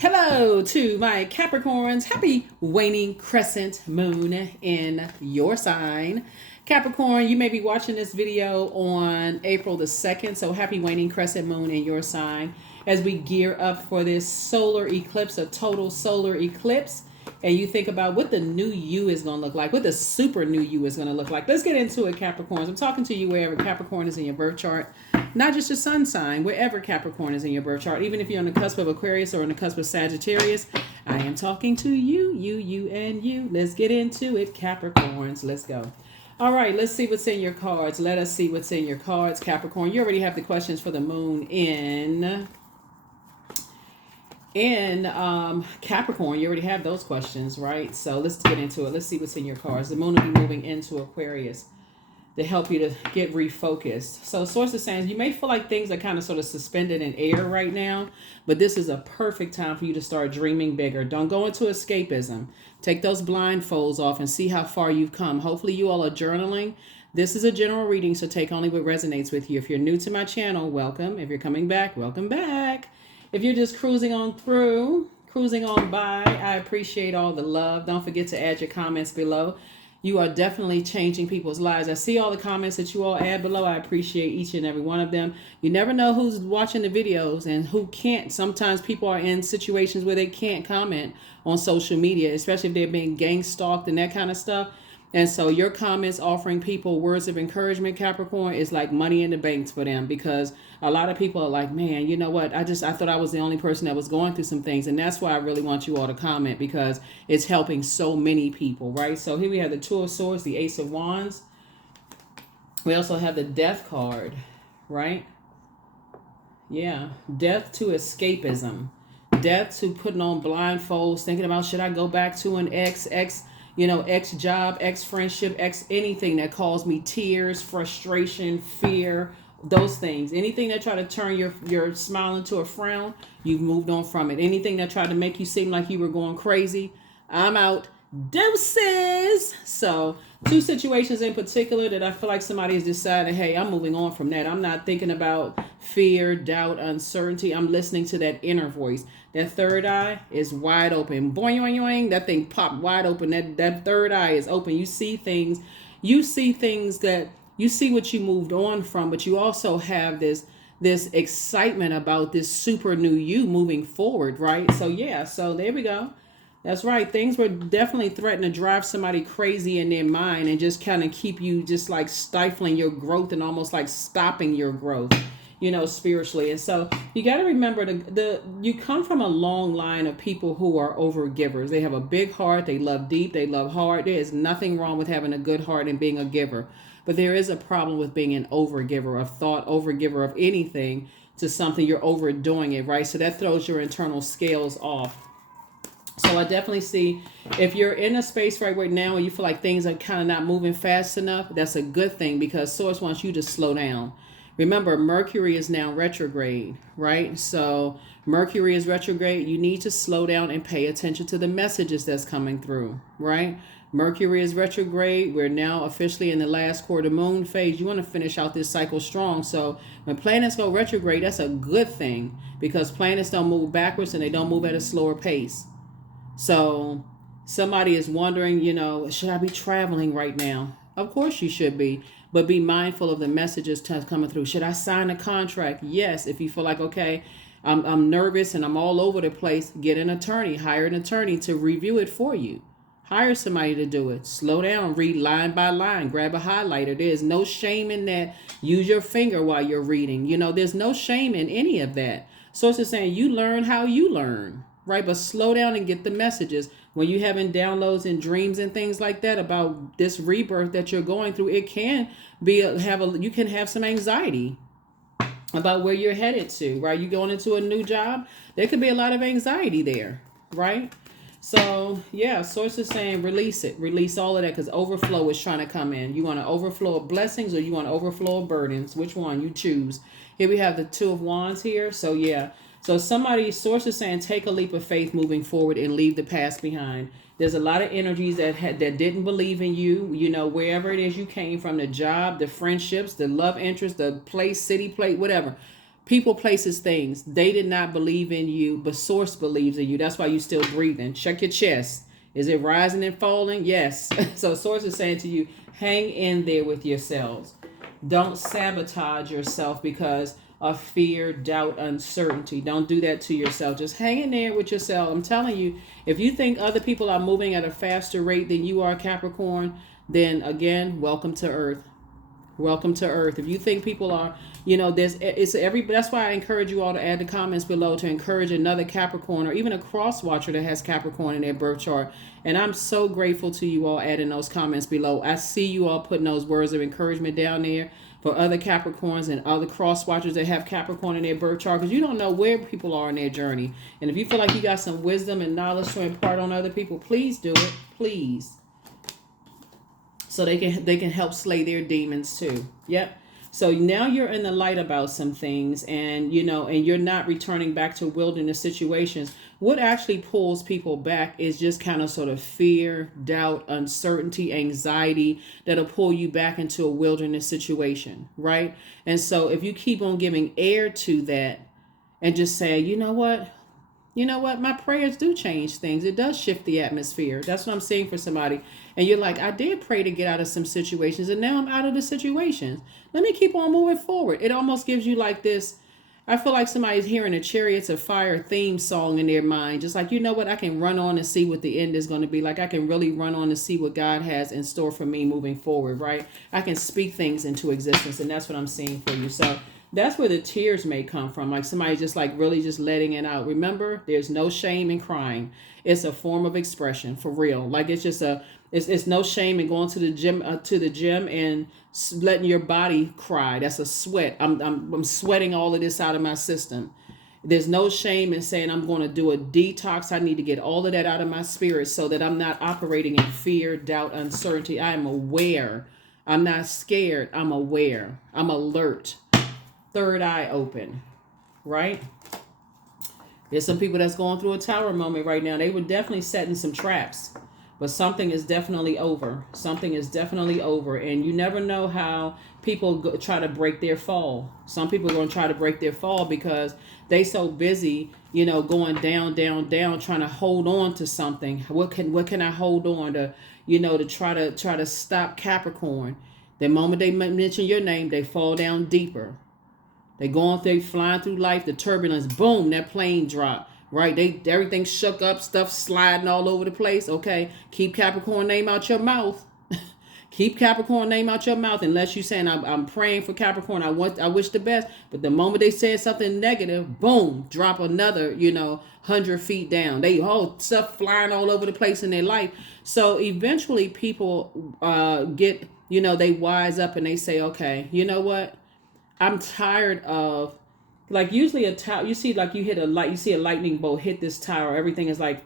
Hello to my Capricorns. Happy waning crescent moon in your sign. Capricorn, you may be watching this video on April the 2nd. So happy waning crescent moon in your sign as we gear up for this solar eclipse, a total solar eclipse. And you think about what the new you is going to look like, what the super new you is going to look like. Let's get into it, Capricorns. I'm talking to you wherever Capricorn is in your birth chart. Not just your sun sign, wherever Capricorn is in your birth chart. Even if you're on the cusp of Aquarius or on the cusp of Sagittarius, I am talking to you, and you. Let's get into it, Capricorns. Let's go. All right, let's see what's in your cards. Let us see what's in your cards, Capricorn. You already have the questions for the moon in Capricorn. You already have those questions, right? So let's get into it. Let's see what's in your cards. The moon will be moving into Aquarius to help you to get refocused. So source is saying you may feel like things are kind of sort of suspended in air right now, but this is a perfect time for you to start dreaming bigger. Don't go into escapism. Take those blindfolds off and see how far you've come. Hopefully you all are journaling. This is a general reading, so take only what resonates with you. If you're new to my channel, welcome. If you're coming back, welcome back. If you're just cruising on by, I appreciate all the love. Don't forget to add your comments below. You are definitely changing people's lives. I see all the comments that you all add below. I appreciate each and every one of them. You never know who's watching the videos and who can't. Sometimes people are in situations where they can't comment on social media, especially if they're being gang stalked and that kind of stuff. And so your comments offering people words of encouragement, Capricorn, is like money in the bank for them, because a lot of people are like, man, you know what? I thought I was the only person that was going through some things. And that's why I really want you all to comment, because it's helping so many people, right? So here we have the Two of Swords, the Ace of Wands. We also have the Death card, right? Yeah. Death to escapism. Death to putting on blindfolds, thinking about, should I go back to an ex job, ex friendship, ex anything that caused me tears, frustration, fear, those things. Anything that tried to turn your smile into a frown, you've moved on from it. Anything that tried to make you seem like you were going crazy, I'm out. Deuces. So two situations in particular that I feel like somebody has decided, hey, I'm moving on from that. I'm not thinking about fear, doubt, uncertainty. I'm listening to that inner voice. That third eye is wide open. Boing, boing, boing. That thing popped wide open. That third eye is open. You see things. You see things that you see what you moved on from, but you also have this excitement about this super new you moving forward, right? So yeah, so there we go. That's right. Things were definitely threatening to drive somebody crazy in their mind and just kind of keep you just like stifling your growth and almost like stopping your growth, spiritually. And so you got to remember you come from a long line of people who are overgivers. They have a big heart. They love deep. They love hard. There is nothing wrong with having a good heart and being a giver. But there is a problem with being an overgiver of thought, overgiver of anything to something. You're overdoing it, right? So that throws your internal scales off. So I definitely see if you're in a space right now and you feel like things are kind of not moving fast enough, that's a good thing, because Source wants you to slow down. Remember, Mercury is now retrograde, right? So Mercury is retrograde. You need to slow down and pay attention to the messages that's coming through, right? Mercury is retrograde. We're now officially in the last quarter moon phase. You want to finish out this cycle strong. So when planets go retrograde, that's a good thing, because planets don't move backwards and they don't move at a slower pace. So somebody is wondering, should I be traveling right now? Of course you should be, but be mindful of the messages coming through. Should I sign a contract? Yes. If you feel like, okay, I'm nervous and I'm all over the place, get an attorney, hire an attorney to review it for you. Hire somebody to do it. Slow down, read line by line, grab a highlighter. There's no shame in that. Use your finger while you're reading. There's no shame in any of that. Source is saying you learn how you learn. Right, but slow down and get the messages. When you're having downloads and dreams and things like that about this rebirth that you're going through, it can be you can have some anxiety about where you're headed to. Right, you going into a new job, there could be a lot of anxiety there. Right, so yeah, Source is saying release it, release all of that, because overflow is trying to come in. You want to overflow of blessings or you want to overflow of burdens? Which one you choose? Here we have the Two of Wands here. So yeah. So Source is saying take a leap of faith moving forward and leave the past behind. There's a lot of energies that didn't believe in you, wherever it is you came from, the job, the friendships, the love interest, the place, city, plate, whatever. People, places, things. They did not believe in you, but source believes in you. That's why you're still breathing. Check your chest. Is it rising and falling? Yes. So source is saying to you, hang in there with yourselves. Don't sabotage yourself because of fear, doubt, uncertainty. Don't do that to yourself. Just hang in there with yourself. I'm telling you, if you think other people are moving at a faster rate than you are, Capricorn, then again, welcome to Earth. Welcome to Earth. If you think people are, that's why I encourage you all to add the comments below to encourage another Capricorn or even a cross watcher that has Capricorn in their birth chart. And I'm so grateful to you all adding those comments below. I see you all putting those words of encouragement down there for other Capricorns and other cross watchers that have Capricorn in their birth chart, because you don't know where people are in their journey. And if you feel like you got some wisdom and knowledge to impart on other people, please do it. Please. So they can help slay their demons too. Yep. So now you're in the light about some things, and and you're not returning back to wilderness situations. What actually pulls people back is just kind of sort of fear, doubt, uncertainty, anxiety that'll pull you back into a wilderness situation, right? And so if you keep on giving air to that and just say, you know what, my prayers do change things. It does shift the atmosphere. That's what I'm saying for somebody. And you're like, I did pray to get out of some situations, and now I'm out of the situations. Let me keep on moving forward. It almost gives you like this. I feel like somebody's hearing a Chariots of Fire theme song in their mind. Just like, you know what? I can run on and see what the end is going to be. Like, I can really run on and see what God has in store for me moving forward, right? I can speak things into existence, and that's what I'm seeing for you. So that's where the tears may come from. Like somebody just like really just letting it out. Remember, there's no shame in crying. It's a form of expression for real. Like it's just it's no shame in going to the gym and letting your body cry. That's a sweat. I'm sweating all of this out of my system. There's no shame in saying I'm going to do a detox. I need to get all of that out of my spirit so that I'm not operating in fear, doubt, uncertainty. I am aware. I'm not scared. I'm aware. I'm alert. Third eye open, right? There's some people that's going through a tower moment right now. They were definitely setting some traps, but something is definitely over. Something is definitely over, and you never know how people try to break their fall. Some people are going to try to break their fall because they so busy, going down, down, down, trying to hold on to something. What can I hold on to, to try to stop Capricorn? The moment they mention your name, they fall down deeper. They flying through life, the turbulence, boom, that plane drop, right? Everything shook up, stuff sliding all over the place. Okay, keep Capricorn name out your mouth. Keep Capricorn name out your mouth, unless you're saying I'm praying for Capricorn. I wish the best. But the moment they said something negative, boom, drop another, 100 feet down. They whole stuff flying all over the place in their life. So eventually people get, they wise up and they say, okay, you know what? I'm tired of, like, usually a tower, you see, like, you see a lightning bolt hit this tower. Everything is like,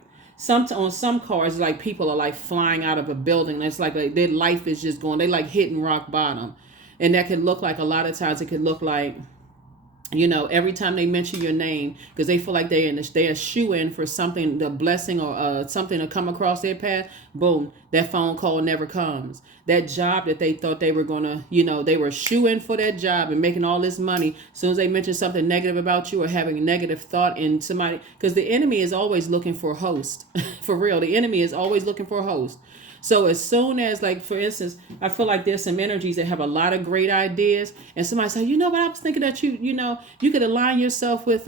on some cars, like, people are like flying out of a building. It's like their life is just going, they like hitting rock bottom. And that could look like, a lot of times it could look like, every time they mention your name, because they feel like they're shoo-in for something, the blessing or something to come across their path, boom, that phone call never comes. That job that they thought they were going to, they were shoo-in for that job and making all this money. As soon as they mention something negative about you or having a negative thought in somebody, because the enemy is always looking for a host. For real, the enemy is always looking for a host. So as soon as, like, for instance, I feel like there's some energies that have a lot of great ideas, and somebody say, what, I was thinking that you could align yourself with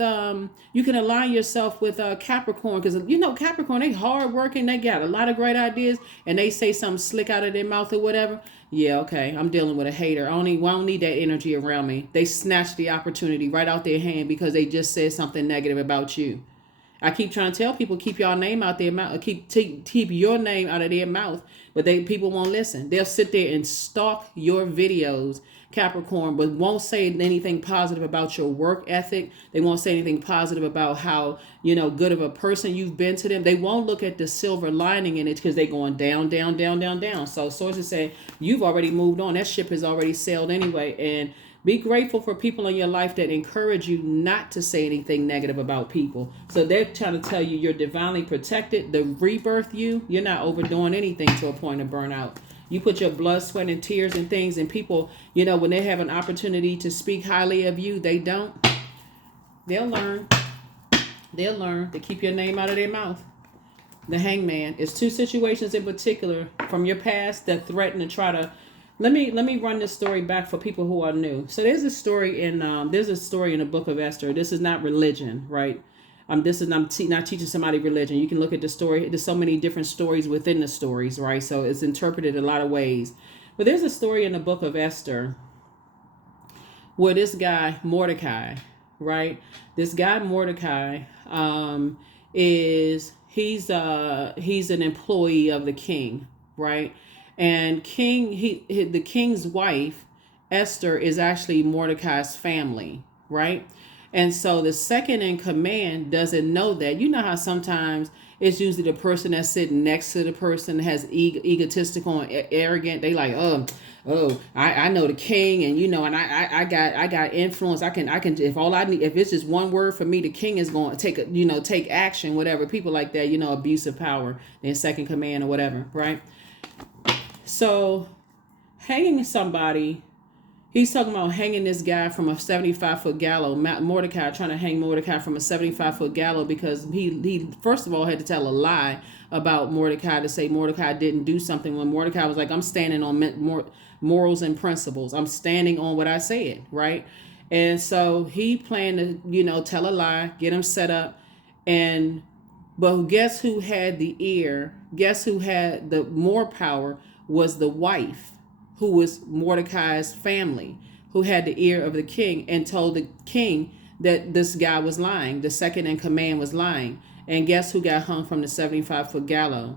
Capricorn, because Capricorn, they hardworking, they got a lot of great ideas, and they say something slick out of their mouth or whatever. Yeah, okay, I'm dealing with a hater. I don't need that energy around me. They snatch the opportunity right out their hand because they just said something negative about you. I keep trying to tell people, keep your name out their mouth, keep your name out of their mouth, but people won't listen. They'll sit there and stalk your videos, Capricorn, but won't say anything positive about your work ethic. They won't say anything positive about how, good of a person you've been to them. They won't look at the silver lining in it because they're going down, down, down, down, down. So sources say you've already moved on. That ship has already sailed anyway. And be grateful for people in your life that encourage you not to say anything negative about people. So they're trying to tell you you're divinely protected. The rebirth you're not overdoing anything to a point of burnout. You put your blood, sweat, and tears and things, and people, when they have an opportunity to speak highly of you, they don't. They'll learn. They'll learn to keep your name out of their mouth. The Hangman. It's two situations in particular from your past that threaten to try to. Let me run this story back for people who are new. So there's a story in the book of Esther. This is not religion, right? This is not teaching somebody religion. You can look at the story. There's so many different stories within the stories, right? So it's interpreted a lot of ways. But there's a story in the book of Esther where this guy Mordecai, right? This guy Mordecai he's an employee of the king, right? And the king's wife Esther is actually Mordecai's family, right? And so the second in command doesn't know that. You know how sometimes it's usually the person that's sitting next to the person has egotistical and arrogant. They like, I know the king, and and I got influence. I can if all I need, if it's just one word for me, the king is going to take action, whatever. People like that, abuse of power, in second command or whatever, right? So hanging somebody. He's talking about hanging this guy from a 75-foot gallows. Mordecai trying to hang Mordecai from a 75-foot gallows because he first of all had to tell a lie about Mordecai to say Mordecai didn't do something when Mordecai was like, I'm standing on morals and principles. I'm standing on what I said, right? And so he planned to, tell a lie, get him set up. But guess who had the ear? Guess who had the more power was the wife, who was Mordecai's family, who had the ear of the king and told the king that this guy was lying. The second in command was lying. And guess who got hung from the 75-foot gallows?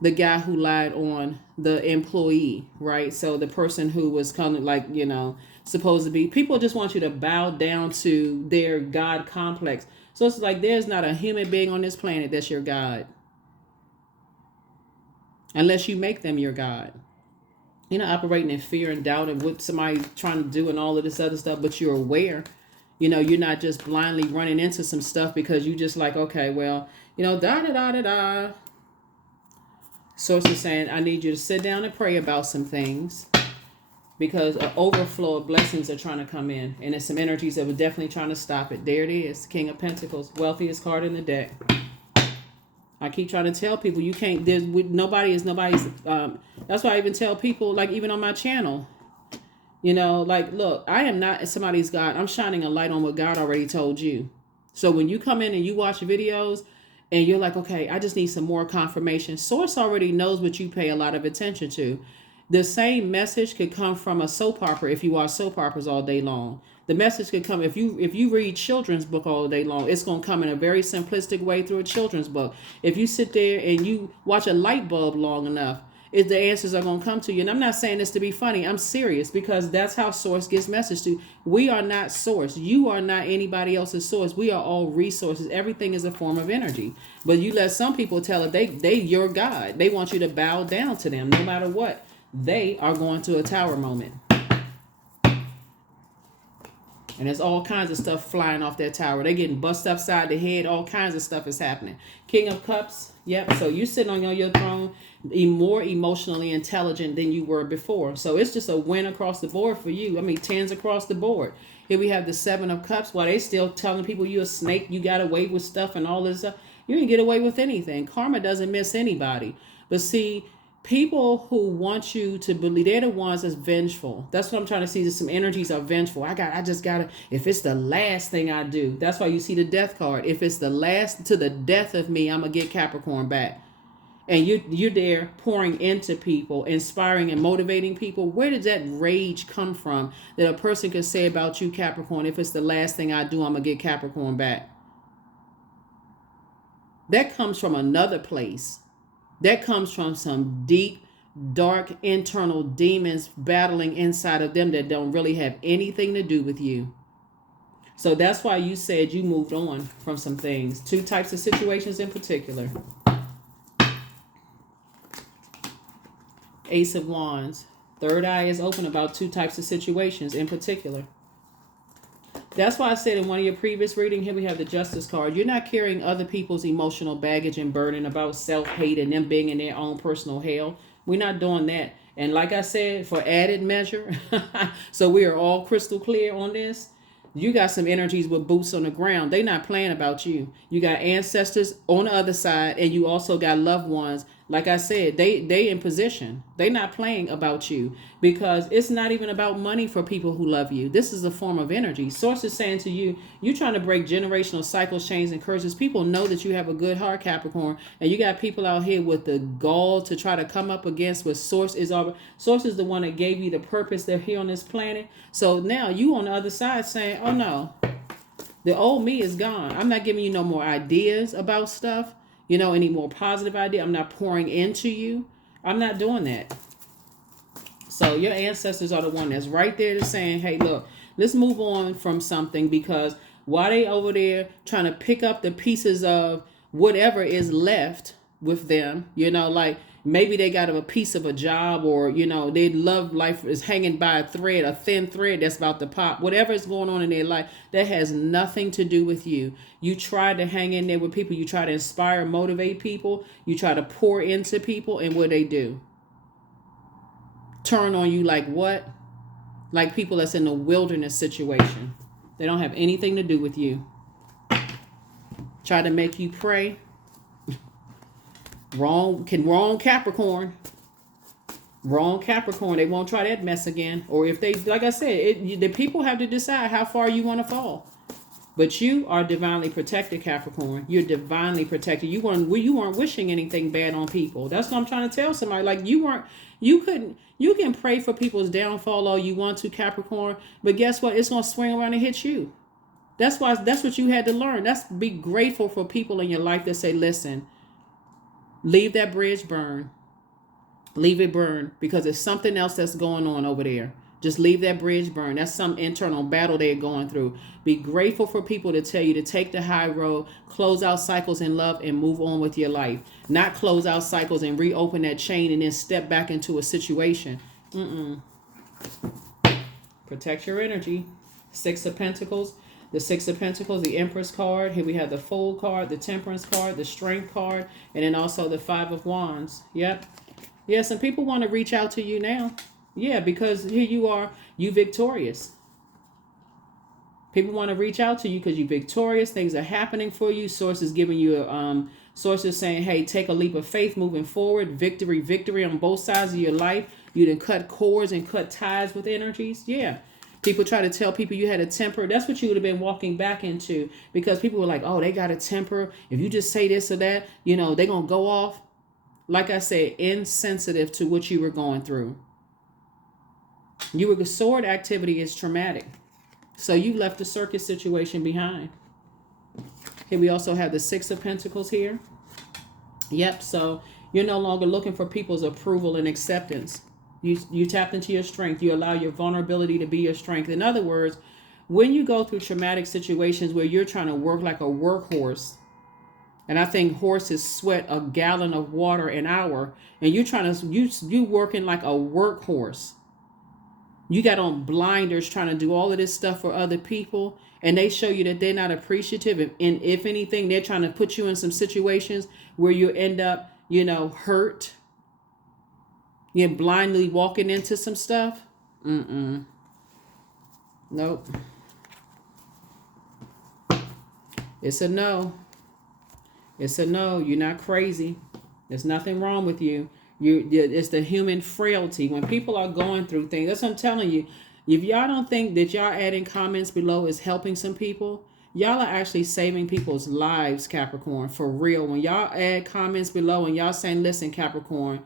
The guy who lied on the employee, right? So the person who was kind of like, supposed to be, people just want you to bow down to their God complex. So it's like there's not a human being on this planet that's your God. Unless you make them your God. You're not operating in fear and doubt and what somebody's trying to do and all of this other stuff, but you're aware. You're not just blindly running into some stuff because you just like, okay, well, da-da-da-da-da. Source is saying, I need you to sit down and pray about some things because an overflow of blessings are trying to come in. And there's some energies that were definitely trying to stop it. There it is. King of Pentacles, wealthiest card in the deck. I keep trying to tell people you can't, nobody's, that's why I even tell people, like even on my channel, look, I am not somebody's God. I'm shining a light on what God already told you. So when you come in and you watch videos and you're like, okay, I just need some more confirmation. Source already knows what you pay a lot of attention to. The same message could come from a soap opera if you watch soap operas all day long. The message could come if you read children's book all day long. It's going to come in a very simplistic way through a children's book. If you sit there and you watch a light bulb long enough, the answers are going to come to you. And I'm not saying this to be funny. I'm serious because that's how Source gets message to. We are not Source. You are not anybody else's source. We are all resources. Everything is a form of energy. But you let some people tell it they your God. They want you to bow down to them no matter what. They are going to a tower moment. And there's all kinds of stuff flying off that tower. They're getting bust upside the head. All kinds of stuff is happening. King of Cups. Yep. So you're sitting on your throne, more emotionally intelligent than you were before. So it's just a win across the board for you. I mean, tens across the board. Here we have the Seven of Cups. While they still telling people you're a snake, you got away with stuff and all this stuff. You didn't get away with anything. Karma doesn't miss anybody. But see, people who want you to believe, they're the ones that's vengeful. That's what I'm trying to see. That some energies are vengeful. I just gotta, if it's the last thing I do, that's why you see the death card. If it's the last to the death of me, I'm gonna get Capricorn back. And you're there pouring into people, inspiring and motivating people. Where does that rage come from that a person can say about you, Capricorn? If it's the last thing I do, I'm gonna get Capricorn back. That comes from another place. That comes from some deep, dark, internal demons battling inside of them that don't really have anything to do with you. So that's why you said you moved on from some things. Two types of situations in particular. Ace of Wands. Third eye is open about two types of situations in particular. That's why I said in one of your previous readings, here we have the Justice card. You're not carrying other people's emotional baggage and burden about self-hate and them being in their own personal hell. We're not doing that. And like I said, for added measure, so we are all crystal clear on this. you got some energies with boots on the ground. They not playing about you. You got ancestors on the other side, and you also got loved ones. Like I said, they in position. They not playing about you, because it's not even about money for people who love you. This is a form of energy. Source is saying to you, you trying to break generational cycles, chains, and curses. People know that you have a good heart, Capricorn, and you got people out here with the gall to try to come up against what Source is. Source is the one that gave you the purpose. They're here on this planet. So now you on the other side saying, oh no, the old me is gone. I'm not giving you no more ideas about stuff, any more positive idea. I'm not pouring into you. I'm not doing that. So your ancestors are the one that's right there to saying, hey, look, let's move on from something, because while they over there trying to pick up the pieces of whatever is left with them, like maybe they got a piece of a job, or, they love life is hanging by a thread, a thin thread that's about to pop. Whatever is going on in their life, that has nothing to do with you. You try to hang in there with people. You try to inspire, motivate people. You try to pour into people, and what they do? Turn on you like what? Like people that's in a wilderness situation. They don't have anything to do with you. Try to make you pray. Wrong Capricorn. Wrong Capricorn. They won't try that mess again. Or if they, like I said, the people have to decide how far you want to fall. But you are divinely protected, Capricorn. You're divinely protected. You weren't wishing anything bad on people. That's what I'm trying to tell somebody. Like you can pray for people's downfall all you want to, Capricorn. But guess what? It's going to swing around and hit you. That's what you had to learn. Be grateful for people in your life that say, listen, leave that bridge burn. Leave it burn, because it's something else that's going on over there. Just leave that bridge burn. That's some internal battle they're going through. Be grateful for people to tell you to take the high road, close out cycles in love, and move on with your life. Not close out cycles and reopen that chain and then step back into a situation. Protect your energy. Six of Pentacles. The Six of Pentacles, the Empress card. Here we have the Fool card, the Temperance card, the Strength card, and then also the Five of Wands. Yep. Yeah, some people want to reach out to you now. Yeah, because here you are, you victorious. People want to reach out to you because you're victorious. Things are happening for you. Source is giving you sources saying, hey, take a leap of faith moving forward. Victory on both sides of your life. You done cut cords and cut ties with energies. Yeah. People try to tell people you had a temper. That's what you would have been walking back into, because people were like, oh, they got a temper. If you just say this or that, they're going to go off. Like I said, insensitive to what you were going through. Sword activity is traumatic. So you left the circus situation behind. Here we also have the Six of Pentacles here. Yep, so you're no longer looking for people's approval and acceptance. You tapped into your strength. You allow your vulnerability to be your strength. In other words, when you go through traumatic situations where you're trying to work like a workhorse, and I think horses sweat a gallon of water an hour, and you working like a workhorse. You got on blinders trying to do all of this stuff for other people, and they show you that they're not appreciative. And if anything, they're trying to put you in some situations where you end up, hurt. You're blindly walking into some stuff. Nope. It's a no. It's a no. You're not crazy. There's nothing wrong with you. It's the human frailty. When people are going through things, that's what I'm telling you. If y'all don't think that y'all adding comments below is helping some people, y'all are actually saving people's lives, Capricorn, for real. When y'all add comments below and y'all saying, listen, Capricorn,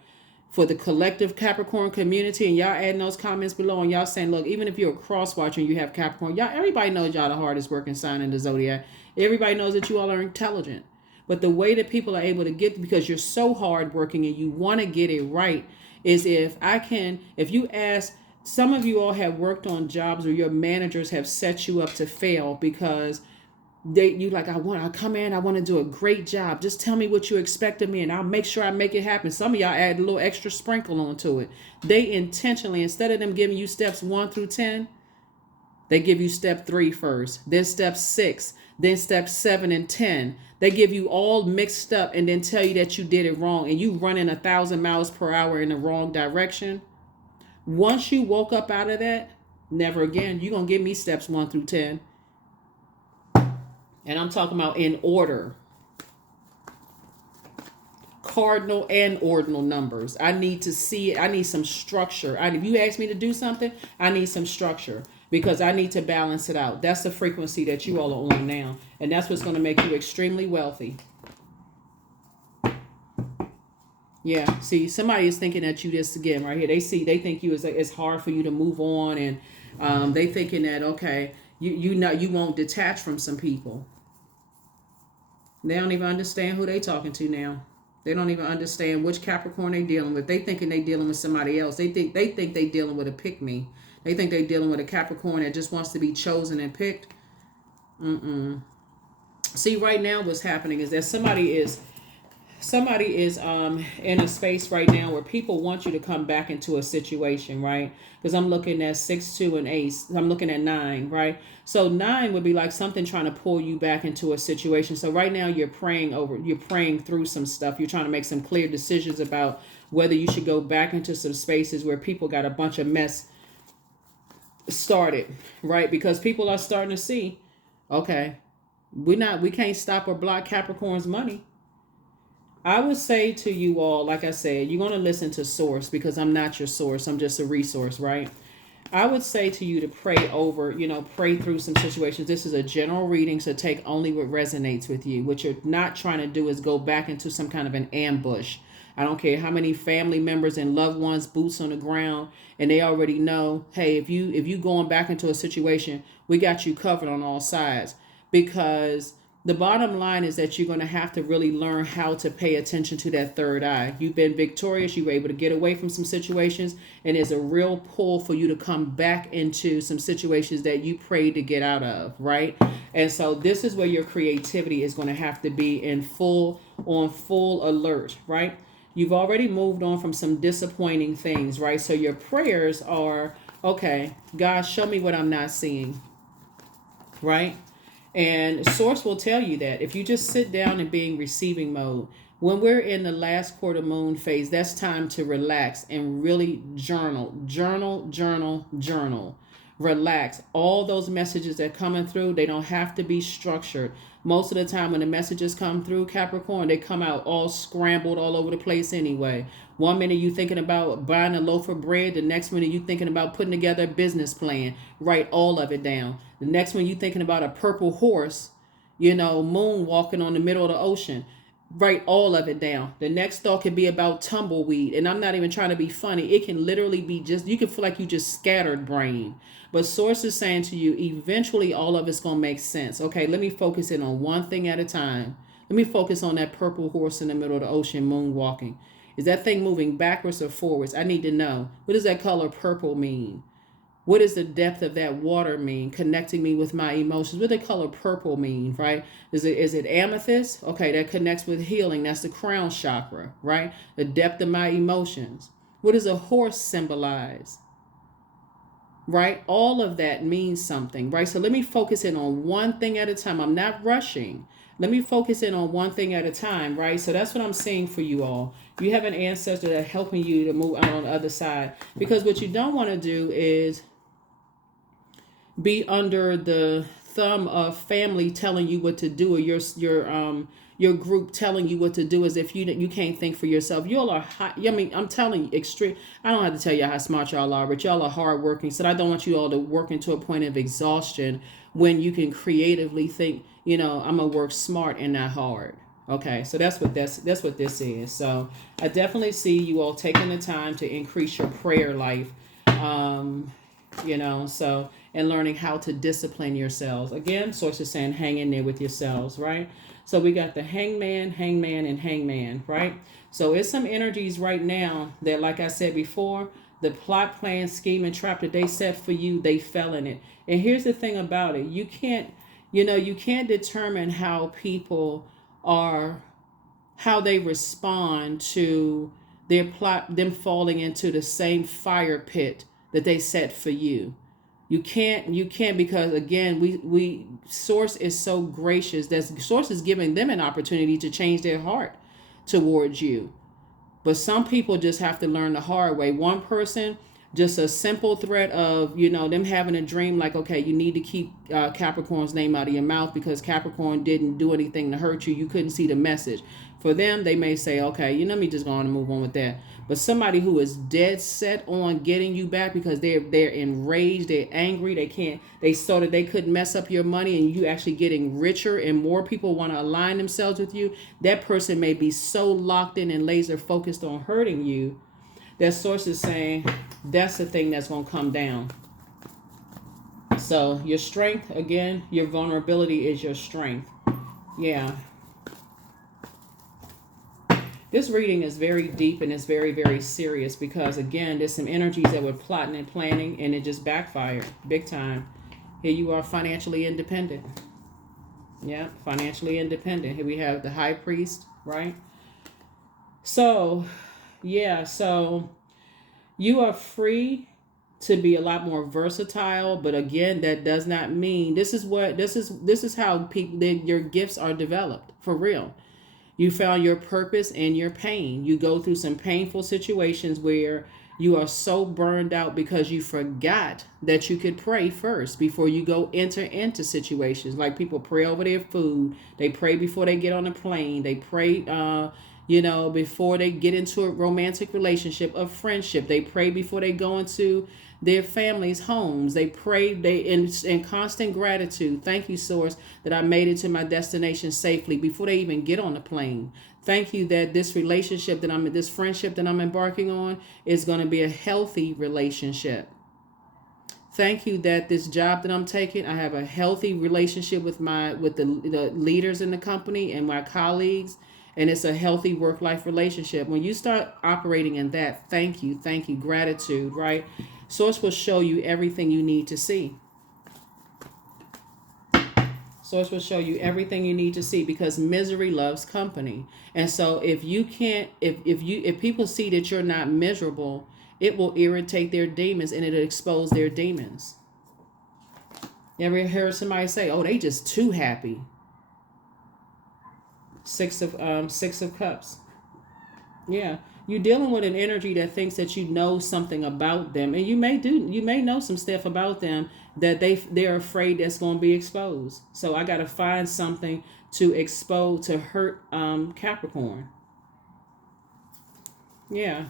for the collective Capricorn community, and y'all adding those comments below and y'all saying, look, even if you're a cross watcher and you have Capricorn, everybody knows y'all the hardest working sign in the Zodiac. Everybody knows that you all are intelligent. But the way that people are able to get, because you're so hardworking and you want to get it right, is if you ask, some of you all have worked on jobs where your managers have set you up to fail because I come in, I want to do a great job. Just tell me what you expect of me and I'll make sure I make it happen. Some of y'all add a little extra sprinkle onto it. They intentionally, instead of them giving you steps 1 through 10, they give you step 3 first, then step 6, then step 7 and 10. They give you all mixed up and then tell you that you did it wrong and you running 1,000 miles per hour in the wrong direction. Once you woke up out of that, never again. You're going to give me steps 1 through 10. And I'm talking about in order. Cardinal and ordinal numbers. I need to see it. I need some structure. If you ask me to do something, I need some structure because I need to balance it out. That's the frequency that you all are on now. And that's what's going to make you extremely wealthy. Yeah. See, somebody is thinking that you just, again, right here. They think you it's hard for you to move on. And they thinking that, okay, you won't detach from some people. They don't even understand who they talking to now. They don't even understand which Capricorn they dealing with. They thinking they dealing with somebody else. They think they dealing with a pick-me. They think they dealing with a Capricorn that just wants to be chosen and picked. See, right now what's happening is that somebody is in a space right now where people want you to come back into a situation, right? Because I'm looking at 6, 2, and 8. I'm looking at 9, right? So 9 would be like something trying to pull you back into a situation. So right now you're praying through some stuff. You're trying to make some clear decisions about whether you should go back into some spaces where people got a bunch of mess started, right? Because people are starting to see, okay, we can't stop or block Capricorn's money. I would say to you all, like I said, you're going to listen to source because I'm not your source. I'm just a resource, right? I would say to you to pray over, pray through some situations. This is a general reading, so take only what resonates with you. What you're not trying to do is go back into some kind of an ambush. I don't care how many family members and loved ones, boots on the ground, and they already know, hey, if you going back into a situation, we got you covered on all sides. Because the bottom line is that you're going to have to really learn how to pay attention to that third eye. You've been victorious. You were able to get away from some situations. And there's a real pull for you to come back into some situations that you prayed to get out of, right? And so this is where your creativity is going to have to be on full alert, right? You've already moved on from some disappointing things, right? So your prayers are, okay, God, show me what I'm not seeing, right? And source will tell you that if you just sit down and be in receiving mode. When we're in the last quarter moon phase, that's time to relax and really journal. Relax. All those messages that are coming through, they don't have to be structured. Most of the time when the messages come through, Capricorn, they come out all scrambled all over the place anyway. One minute you thinking about buying a loaf of bread. The next minute you thinking about putting together a business plan. Write all of it down. The next one you thinking about a purple horse, moon walking on the middle of the ocean. Write all of it down. The next thought could be about tumbleweed. And I'm not even trying to be funny. It can literally be you can feel like you just scattered brain. But source is saying to you, eventually all of it's going to make sense. Okay, let me focus in on one thing at a time. Let me focus on that purple horse in the middle of the ocean, moon walking. Is that thing moving backwards or forwards? I need to know. What does that color purple mean? What does the depth of that water mean? Connecting me with my emotions. What does the color purple mean, right? Is it amethyst? Okay, that connects with healing. That's the crown chakra, right? The depth of my emotions. What does a horse symbolize? Right? All of that means something, right? So let me focus in on one thing at a time. I'm not rushing. Let me focus in on one thing at a time, right? So that's what I'm saying for you all. You have an ancestor that's helping you to move out on the other side. Because what you don't want to do is be under the thumb of family telling you what to do, or your group telling you what to do, as if you can't think for yourself. Y'all are hot. I mean, I'm telling you, extreme. I don't have to tell you how smart y'all are, but y'all are hardworking. So I don't want you all to work into a point of exhaustion when you can creatively think, I'm gonna work smart and not hard. Okay, so that's what this is. So I definitely see you all taking the time to increase your prayer life. And learning how to discipline yourselves. Again, source is saying hang in there with yourselves, right? So we got the hangman, and hangman, right? So it's some energies right now that, like I said before, the plot, plan, scheme, and trap that they set for you, they fell in it. And here's the thing about it. You can't determine how people are, how they respond to their plot, them falling into the same fire pit that they set for you. You can't because again, we source is so gracious that source is giving them an opportunity to change their heart towards you. But some people just have to learn the hard way. One person, just a simple threat of, them having a dream like, okay, you need to keep Capricorn's name out of your mouth because Capricorn didn't do anything to hurt you. You couldn't see the message. For them, they may say, okay, let me just go on and move on with that. But somebody who is dead set on getting you back because they're enraged, they're angry, they saw that they couldn't mess up your money and you actually getting richer and more people want to align themselves with you, that person may be so locked in and laser focused on hurting you that source is saying that's the thing that's going to come down. So your strength, again, your vulnerability is your strength. Yeah. This reading is very deep and it's very, very serious because, again, there's some energies that were plotting and planning and it just backfired big time. Here you are financially independent. Yeah, financially independent. Here we have the high priest, right? So, yeah, so you are free to be a lot more versatile, but again, that does not mean this is how people your gifts are developed for real. You found your purpose in your pain. You go through some painful situations where you are so burned out because you forgot that you could pray first before you go enter into situations. Like people pray over their food. They pray before they get on a plane. They pray, before they get into a romantic relationship, a friendship. They pray before they go into their families' homes. They pray in constant gratitude. Thank you, Source, that I made it to my destination safely before they even get on the plane. Thank you that this relationship this friendship that I'm embarking on is going to be a healthy relationship. Thank you that this job that I'm taking, I have a healthy relationship with the leaders in the company and my colleagues, and it's a healthy work-life relationship. When you start operating in that, thank you, gratitude, right? Source will show you everything you need to see. Source will show you everything you need to see because misery loves company. And so if people see that you're not miserable, it will irritate their demons and it'll expose their demons. You ever heard somebody say, "Oh, they just too happy"? Six of Cups. Yeah. You're dealing with an energy that thinks that you know something about them, and you may know some stuff about them that they're afraid that's going to be exposed. So I got to find something to hurt Capricorn. Yeah.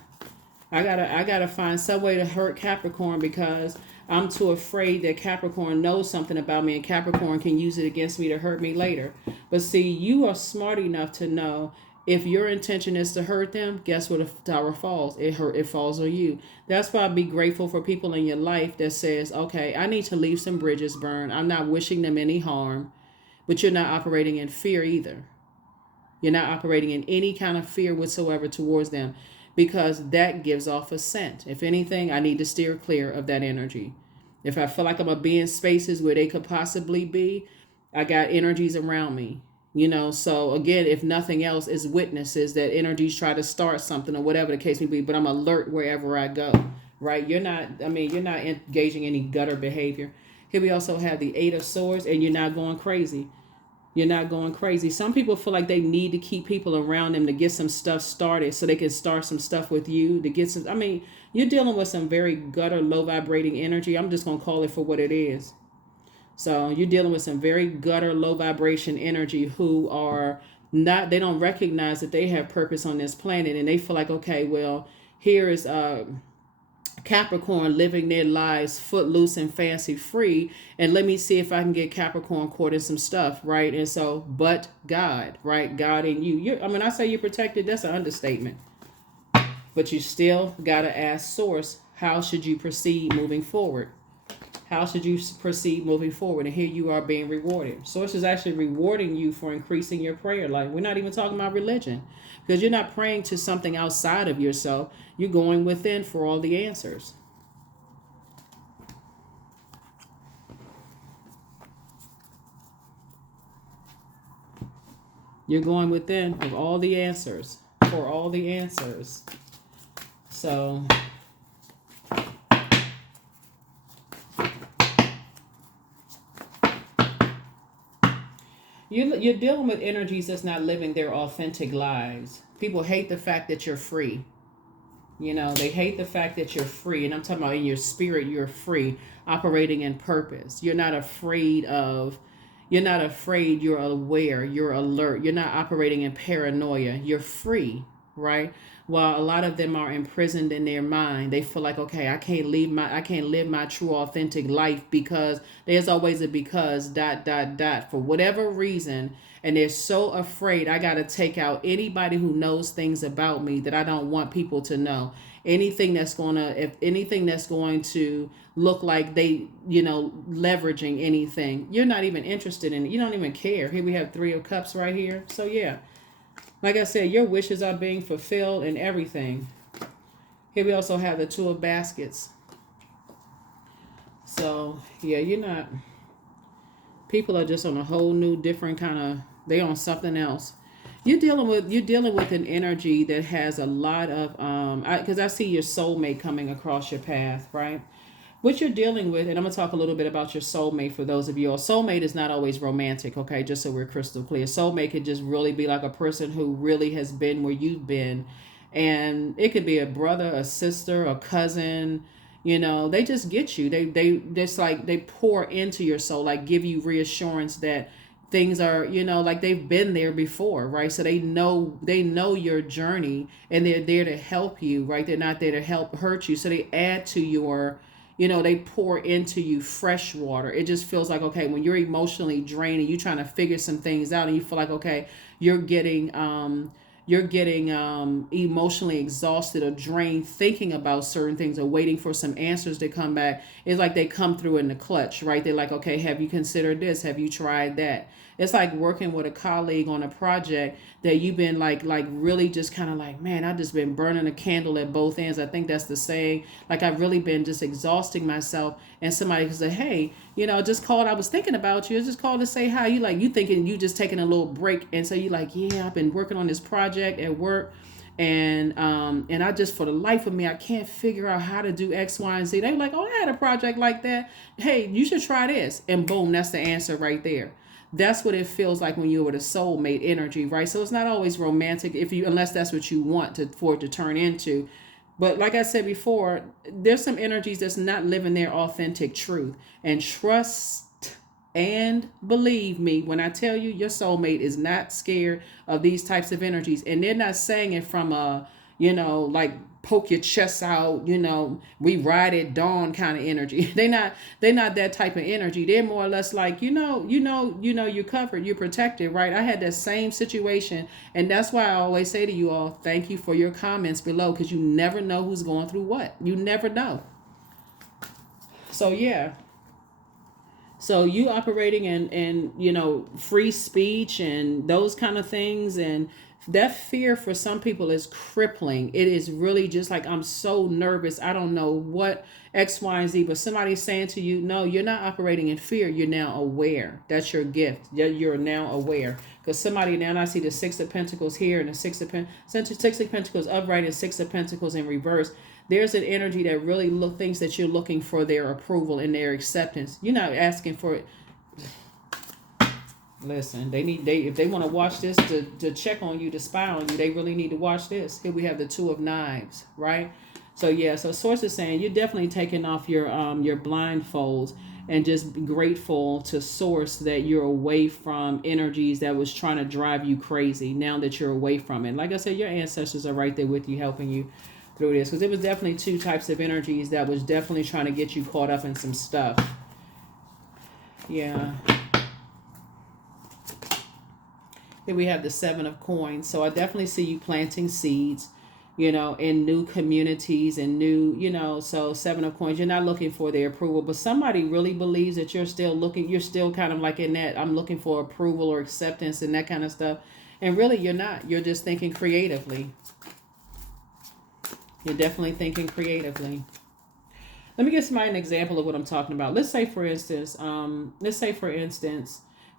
I gotta find some way to hurt Capricorn because I'm too afraid that Capricorn knows something about me and Capricorn can use it against me to hurt me later. But see, you are smart enough to know if your intention is to hurt them, guess what? If the tower falls, it falls on you. That's why be grateful for people in your life that says, okay, I need to leave some bridges burned. I'm not wishing them any harm, but you're not operating in fear either. You're not operating in any kind of fear whatsoever towards them because that gives off a scent. If anything, I need to steer clear of that energy. If I feel like I'm going to be in spaces where they could possibly be, I got energies around me. So again, if nothing else, is witnesses that energies try to start something or whatever the case may be, but I'm alert wherever I go, right? You're not engaging any gutter behavior. Here we also have the Eight of Swords, and you're not going crazy. You're not going crazy. Some people feel like they need to keep people around them to get some stuff started so they can start some stuff with you to get some. You're dealing with some very gutter, low vibrating energy. I'm just going to call it for what it is. So you're dealing with some very gutter, low vibration energy who are not, they don't recognize that they have purpose on this planet. And they feel like, okay, well, here is Capricorn living their lives footloose and fancy free. And let me see if I can get Capricorn caught in some stuff, right? And so, but God, right? God in you. I say you're protected. That's an understatement. But you still got to ask Source, how should you proceed moving forward? How should you proceed moving forward? And here you are being rewarded. Source is actually rewarding you for increasing your prayer life. We're not even talking about religion because you're not praying to something outside of yourself. You're going within for all the answers. You're going within of all the answers, for all the answers. So you're dealing with energies that's not living their authentic lives. People hate the fact that you're free. You know, they hate the fact that you're free. And I'm talking about in your spirit, you're free, operating in purpose. You're not afraid, you're aware, you're alert. You're not operating in paranoia. You're free, right? While a lot of them are imprisoned in their mind, they feel like, okay, I can't live my true authentic life because there's always a because dot dot dot for whatever reason, and they're so afraid I got to take out anybody who knows things about me that I don't want people to know. Anything that's going to look like they, leveraging anything. You're not even interested in it. You don't even care. Here we have 3 of Cups right here. So yeah, like I said, your wishes are being fulfilled and everything. Here we also have the 2 of Baskets. So yeah, people are just on a whole new different kind of, they on something else. You're dealing with an energy that has a lot of because I see your soulmate coming across your path, right? What you're dealing with, and I'm gonna talk a little bit about your soulmate for those of you. A soulmate is not always romantic, okay? Just so we're crystal clear. Soulmate could just really be like a person who really has been where you've been, and it could be a brother, a sister, a cousin. They just get you. They just like they pour into your soul, like give you reassurance that things are, like they've been there before, right? So they know your journey, and they're there to help you, right? They're not there to help hurt you. So they add to your, they pour into you fresh water. It just feels like, okay, when you're emotionally drained and you're trying to figure some things out, and you feel like, okay, you're getting emotionally exhausted or drained thinking about certain things or waiting for some answers to come back. It's like they come through in the clutch, right? They're like, okay, have you considered this? Have you tried that? It's like working with a colleague on a project that you've been like really just kind of like, man, I've just been burning a candle at both ends. I think that's the saying. Like I've really been just exhausting myself, and somebody can say, hey, just called. I was thinking about you. I just called to say hi. You thinking you just taking a little break, and so you like, yeah, I've been working on this project at work. And I just, for the life of me, I can't figure out how to do X, Y, and Z. They're like, oh, I had a project like that. Hey, you should try this. And boom, that's the answer right there. That's what it feels like when you're with a soulmate energy, right? So it's not always romantic unless that's what you want for it to turn into. But like I said before, there's some energies that's not living their authentic truth. And trust and believe me when I tell you, your soulmate is not scared of these types of energies. And they're not saying it from a, like poke your chest out, we ride at dawn kind of energy. They're not that type of energy. They're more or less like, you're covered, you're protected, right? I had that same situation, and that's why I always say to you all, thank you for your comments below, because you never know who's going through what. You never know. So yeah. So you operating in free speech and those kind of things, and that fear for some people is crippling. It is really just like, I'm so nervous. I don't know what X, Y, and Z, but somebody's saying to you, no, you're not operating in fear. You're now aware. That's your gift. You're now aware. Because somebody now, I see the 6 of Pentacles here and the 6 of Pentacles upright and 6 of Pentacles in reverse. There's an energy that really thinks that you're looking for their approval and their acceptance. You're not asking for it. Listen, if they want to watch this to check on you, to spy on you, they really need to watch this. Here we have the 2 of Knives, right? So yeah, so Source is saying you're definitely taking off your blindfolds and just be grateful to Source that you're away from energies that was trying to drive you crazy. Now that you're away from it, like I said, your ancestors are right there with you, helping you through this, because it was definitely 2 types of energies that was definitely trying to get you caught up in some stuff. Yeah. Here we have the 7 of Coins. So I definitely see you planting seeds, in new communities and new, so 7 of Coins, you're not looking for their approval, but somebody really believes that you're still kind of like in that, I'm looking for approval or acceptance and that kind of stuff. And really you're not. You're just thinking creatively. You're definitely thinking creatively. Let me give somebody an example of what I'm talking about. Let's say, for instance,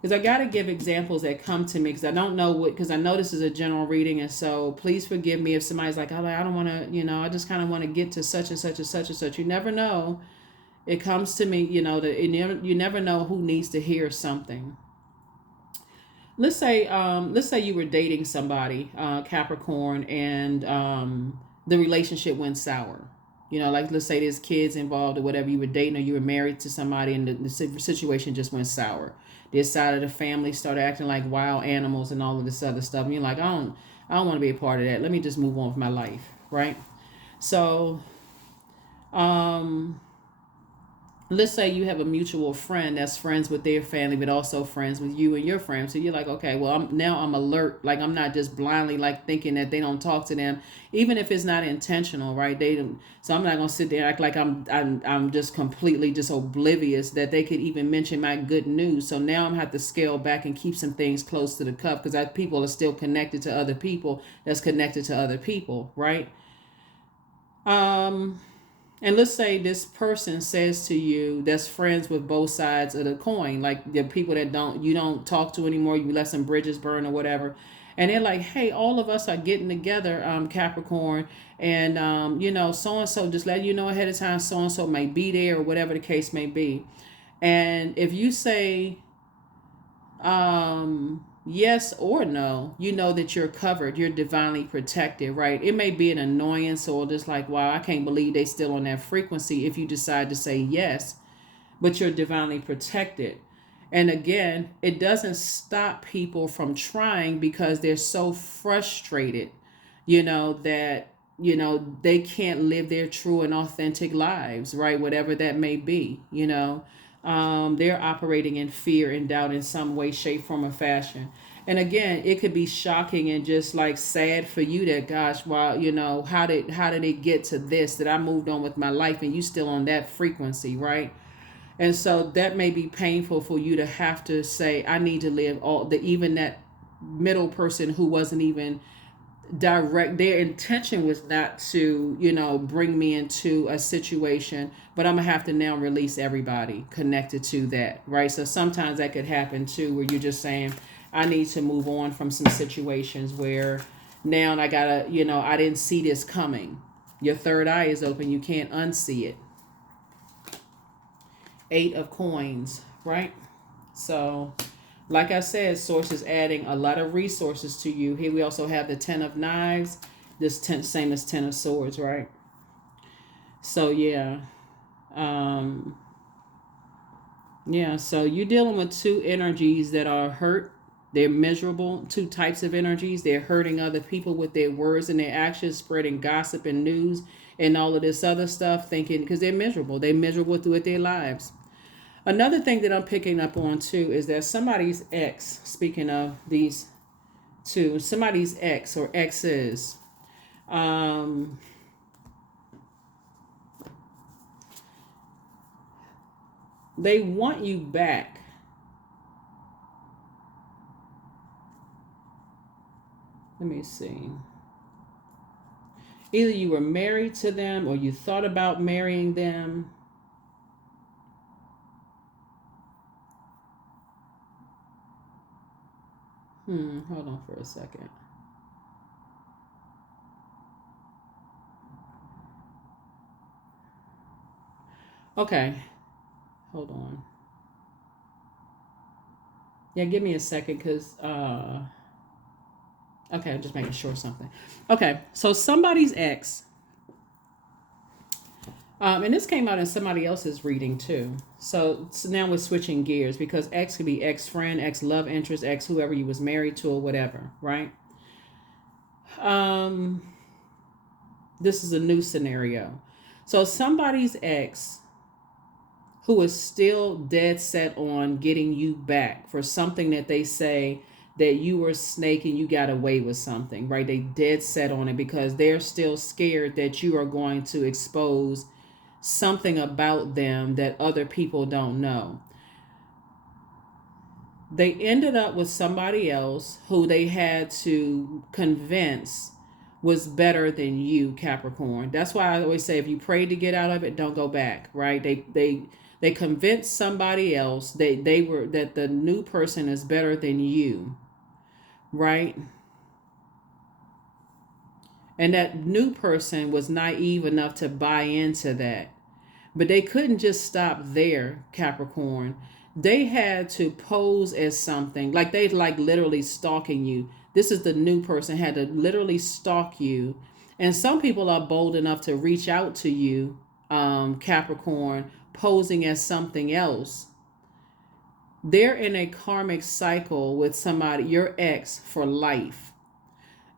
because I got to give examples that come to me, because I don't know because I know this is a general reading. And so please forgive me if somebody's like, oh, I don't want to, I just kind of want to get to such and such and such and such. You never know. It comes to me, you never know who needs to hear something. Let's say you were dating somebody, Capricorn, and the relationship went sour. You know, like let's say there's kids involved or whatever, you were dating or you were married to somebody and the situation just went sour. This side of the family started acting like wild animals and all of this other stuff. And you're like, I don't want to be a part of that. Let me just move on with my life, right? So, um, let's say you have a mutual friend that's friends with their family but also friends with you and your friends, so you're like, okay, well, I'm alert, like I'm not just blindly like thinking that they don't talk to them, even if it's not intentional, right? They don't, so I'm not gonna sit there and act like I'm just completely just oblivious that they could even mention my good news. So now I'm have to scale back and keep some things close to the cup because people are still connected to other people that's connected to other people, right? um and let's say this person says to you that's friends with both sides of the coin, like the people that you don't talk to anymore, you let some bridges burn or whatever. And they're like, hey, all of us are getting together, Capricorn, and so and so, just let you know ahead of time, so and so may be there or whatever the case may be. And if you say yes or no, you know that you're covered, you're divinely protected, right? It may be an annoyance or just like, wow, I can't believe they still on that frequency if you decide to say yes, but you're divinely protected. And again, it doesn't stop people from trying because they're so frustrated, that they can't live their true and authentic lives, right? Whatever that may be. They're operating in fear and doubt in some way, shape, form, or fashion. And again, it could be shocking and just like sad for you that, gosh, wow, how did it get to this, that I moved on with my life and you still on that frequency, right? And so that may be painful for you to have to say, I need to live all the, even that middle person who wasn't even direct, their intention was not to bring me into a situation, but I'm gonna have to now release everybody connected to that, right? So sometimes that could happen too, where you're just saying, I need to move on from some situations where now I gotta, I didn't see this coming. Your third eye is open, you can't unsee it. Eight of coins, right? So like I said, source is adding a lot of resources to you. Here we also have the 10 of knives. This same as 10 of swords, right? So yeah. So you're dealing with two energies that are hurt. They're miserable. Two types of energies. They're hurting other people with their words and their actions, spreading gossip and news and all of this other stuff, thinking because they're miserable. They're miserable with their lives. Another thing that I'm picking up on too is that somebody's ex, speaking of these two, somebody's ex or exes, they want you back. Let me see. Either you were married to them or you thought about marrying them. Hold on for a second. Okay, hold on. Yeah, give me a second because, okay, I'm just making sure of something. Okay, so somebody's ex, and this came out in somebody else's reading too. So now we're switching gears because ex could be ex-friend, ex-love interest, ex whoever you was married to or whatever, right? Um, this is a new scenario. So somebody's ex who is still dead set on getting you back for something that they say that you were a snake and you got away with something, right? They dead set on it because they're still scared that you are going to expose something about them that other people don't know. They ended up with somebody else who they had to convince was better than you, Capricorn. That's why I always say if you pray to get out of it, don't go back, right? They convinced somebody else they were that the new person is better than you, right? And that new person was naive enough to buy into that. But they couldn't just stop there, Capricorn. They had to pose as something like they like literally stalking you. This is the new person had to literally stalk you And some people are bold enough to reach out to you, Capricorn, posing as something else. They're in a karmic cycle with somebody, your ex, for life.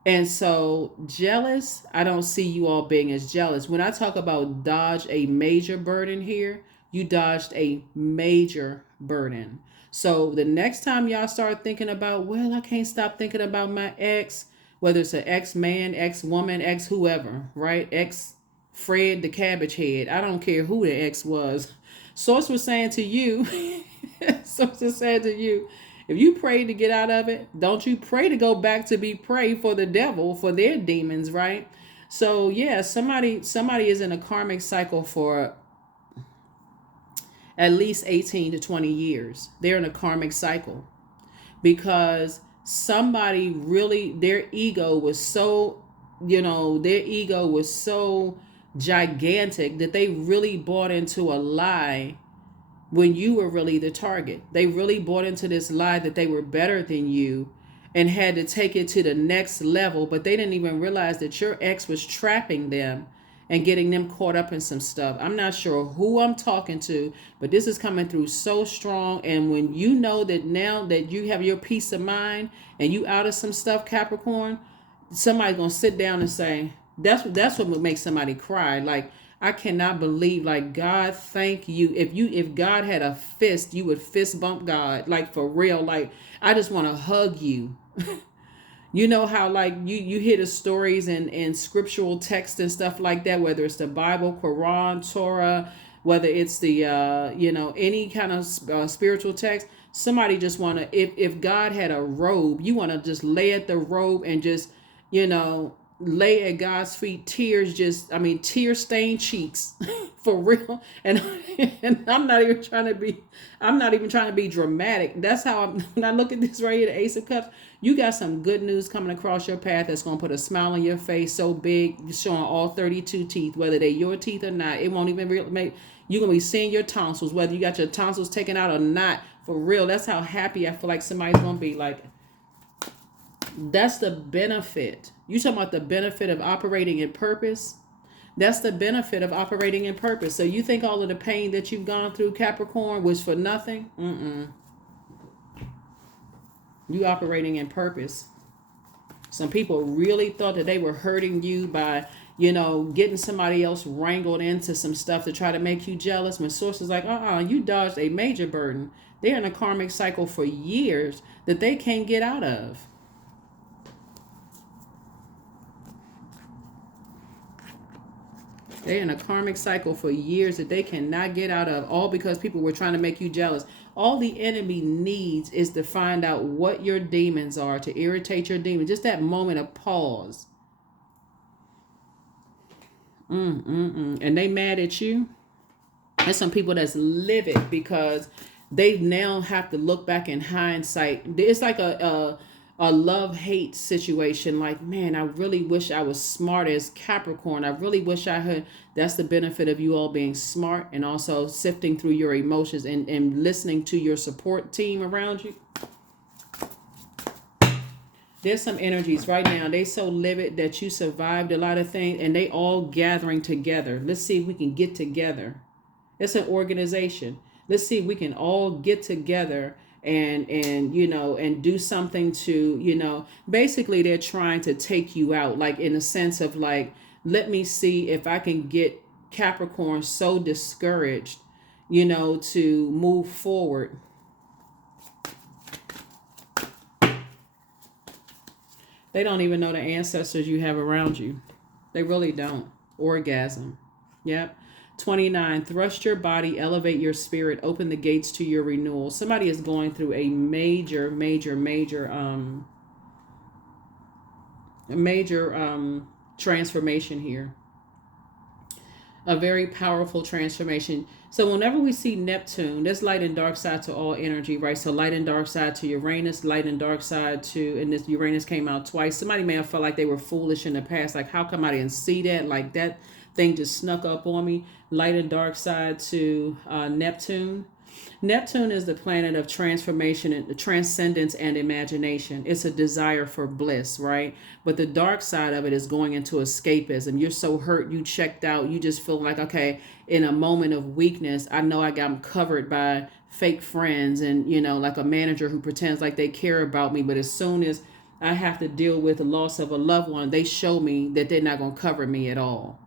And so, jealous, I don't see you all being as jealous. When I talk about dodge a major burden here, you dodged a major burden. So, the next time y'all start thinking about, well, I can't stop thinking about my ex, whether it's an ex man, ex woman, ex whoever, right? Ex Fred the cabbage head. I don't care who the ex was. Source was saying to you, Source was saying to you, if you pray to get out of it, don't you pray to go back to be prey for the devil, for their demons, right? So yeah, somebody is in a karmic cycle for at least 18 to 20 years. They're in a karmic cycle because somebody really, their ego was so, their ego was so gigantic that they really bought into a lie when you were really the target. They really bought into this lie that they were better than you and had to take it to the next level, but they didn't even realize that your ex was trapping them and getting them caught up in some stuff. I'm not sure who I'm talking to, but this is coming through so strong. And when you know that now that you have your peace of mind and you out of some stuff, Capricorn, somebody's gonna sit down and say, that's what would make somebody cry. Like, I cannot believe, like, God, thank you. If God had a fist, you would fist bump God, like, for real. Like, I just want to hug you. You know how, like, you hear the stories and scriptural text and stuff like that, whether it's the Bible, Quran, Torah, whether it's the any kind of spiritual text. Somebody just want to, if God had a robe, you want to just lay at the robe and just lay at God's feet, tear stained cheeks for real. And I'm not even trying to be dramatic. That's how when I look at this right here, the Ace of Cups, you got some good news coming across your path that's going to put a smile on your face so big, showing all 32 teeth, whether they're your teeth or not. It won't even make, you're going to be seeing your tonsils, whether you got your tonsils taken out or not. For real, that's how happy I feel like somebody's going to be. Like, that's the benefit. You talking about the benefit of operating in purpose? That's the benefit of operating in purpose. So you think all of the pain that you've gone through, Capricorn, was for nothing? You operating in purpose. Some people really thought that they were hurting you by, getting somebody else wrangled into some stuff to try to make you jealous. When sources like, you dodged a major burden. They're in a karmic cycle for years that they can't get out of. They're in a karmic cycle for years that they cannot get out of, all because people were trying to make you jealous. All the enemy needs is to find out what your demons are, to irritate your demons. Just that moment of pause. And they mad at you. There's some people that's livid because they now have to look back in hindsight. It's like a love-hate situation. Like, man, I really wish I was smart as Capricorn. I really wish I had. That's the benefit of you all being smart and also sifting through your emotions and listening to your support team around you. There's some energies right now. They so livid that you survived a lot of things and they all gathering together. Let's see if we can get together. It's an organization. Let's see if we can all get together and do something to, basically they're trying to take you out, like in the sense of like, let me see if I can get Capricorn so discouraged, to move forward. They don't even know the ancestors you have around you. They really don't. Orgasm. Yep. 29, thrust your body, elevate your spirit, open the gates to your renewal. Somebody is going through a major transformation here. A very powerful transformation. So whenever we see Neptune, there's light and dark side to all energy, right? So light and dark side to Uranus, light and dark side to, and this Uranus came out twice. Somebody may have felt like they were foolish in the past. Like, how come I didn't see that? Like, that thing just snuck up on me. Light and dark side to Neptune. Neptune is the planet of transformation and transcendence and imagination. It's a desire for bliss, right? But the dark side of it is going into escapism. You're so hurt, you checked out, you just feel like, okay, in a moment of weakness, I know I got covered by fake friends and, like a manager who pretends like they care about me. But as soon as I have to deal with the loss of a loved one, they show me that they're not going to cover me at all.